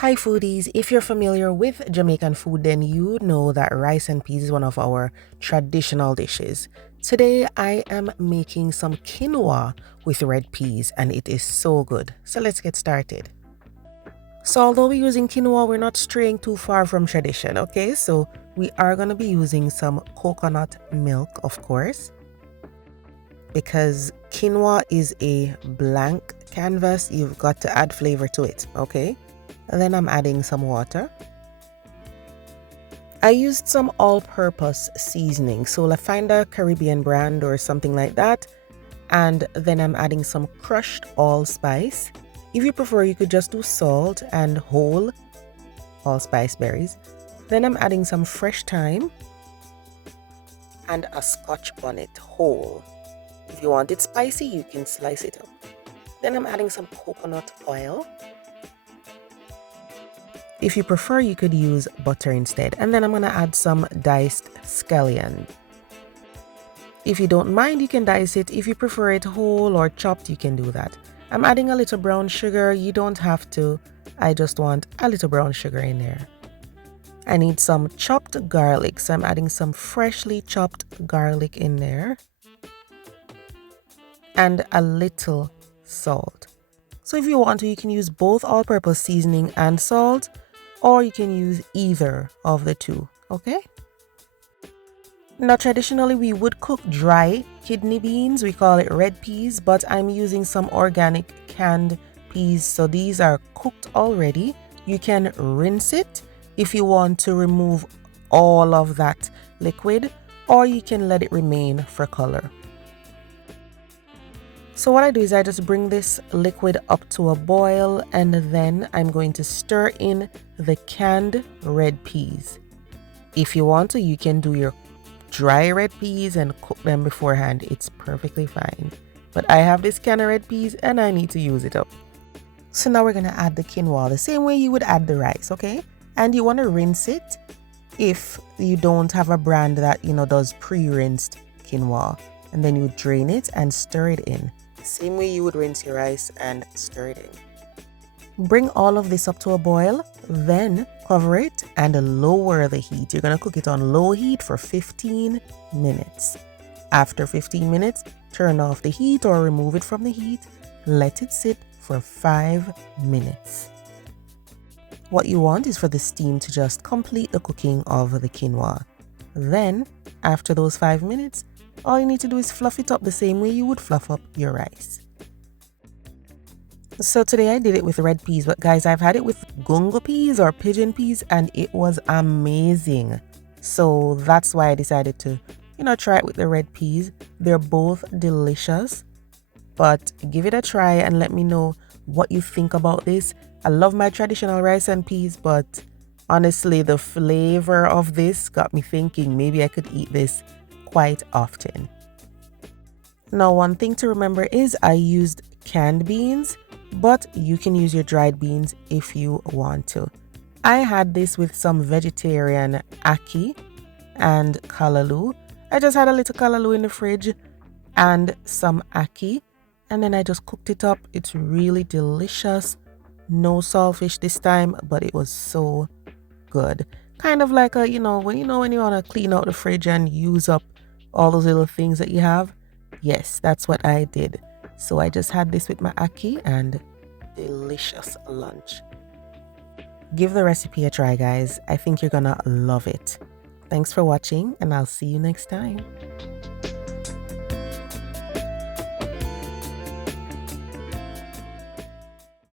Hi foodies, if you're familiar with Jamaican food, then you know that rice and peas is one of our traditional dishes. Today I am making some quinoa with red peas and it is so good. So let's get started. So although we're using quinoa, we're not straying too far from tradition, okay? So we are going to be using some coconut milk, of course, because quinoa is a blank canvas. You've got to add flavor to it, okay? And then I'm adding some water. I used some all-purpose seasoning, so let's find a Caribbean brand or something like that. And then I'm adding some crushed allspice. If you prefer, you could just do salt and whole allspice berries. Then I'm adding some fresh thyme and a scotch bonnet whole. If you want it spicy, you can slice it up. Then I'm adding some coconut oil. If you prefer, you could use butter instead. And then I'm going to add some diced scallion. If you don't mind, you can dice it. If you prefer it whole or chopped, you can do that. I'm adding a little brown sugar. You don't have to. I just want a little brown sugar in there. I need some chopped garlic. So I'm adding some freshly chopped garlic in there. And a little salt. So if you want to, you can use both all-purpose seasoning and salt, or you can use either of the two, okay? Now traditionally we would cook dry kidney beans, we call it red peas, but I'm using some organic canned peas, so these are cooked already. You can rinse it if you want to remove all of that liquid, or you can let it remain for color. So what I do is I just bring this liquid up to a boil and then I'm going to stir in the canned red peas. If you want to, you can do your dry red peas and cook them beforehand. It's perfectly fine. But I have this can of red peas and I need to use it up. So now we're going to add the quinoa the same way you would add the rice, okay? And you want to rinse it if you don't have a brand that, does pre-rinsed quinoa. And then you drain it and stir it in. Same way you would rinse your rice and stir it in. Bring all of this up to a boil, then cover it and lower the heat. You're going to cook it on low heat for 15 minutes. After 15 minutes, turn off the heat or remove it from the heat. Let it sit for 5 minutes. What you want is for the steam to just complete the cooking of the quinoa. Then, after those 5 minutes, all you need to do is fluff it up the same way you would fluff up your rice. So today I did it with red peas, but guys, I've had it with gungo peas or pigeon peas and it was amazing. So that's why I decided to, try it with the red peas. They're both delicious, but give it a try and let me know what you think about this. I love my traditional rice and peas, but honestly, the flavor of this got me thinking maybe I could eat this quite often. Now, one thing to remember is I used canned beans, but you can use your dried beans if you want to. I had this with some vegetarian ackee and callaloo. I just had a little callaloo in the fridge and some ackee, and then I just cooked it up. It's really delicious. No saltfish this time, but it was so good. Kind of like when you want to clean out the fridge and use up all those little things that you have. Yes, that's what I did. So I just had this with my ackee and delicious lunch. Give the recipe a try, guys. I think you're gonna love it. Thanks for watching and I'll see you next time.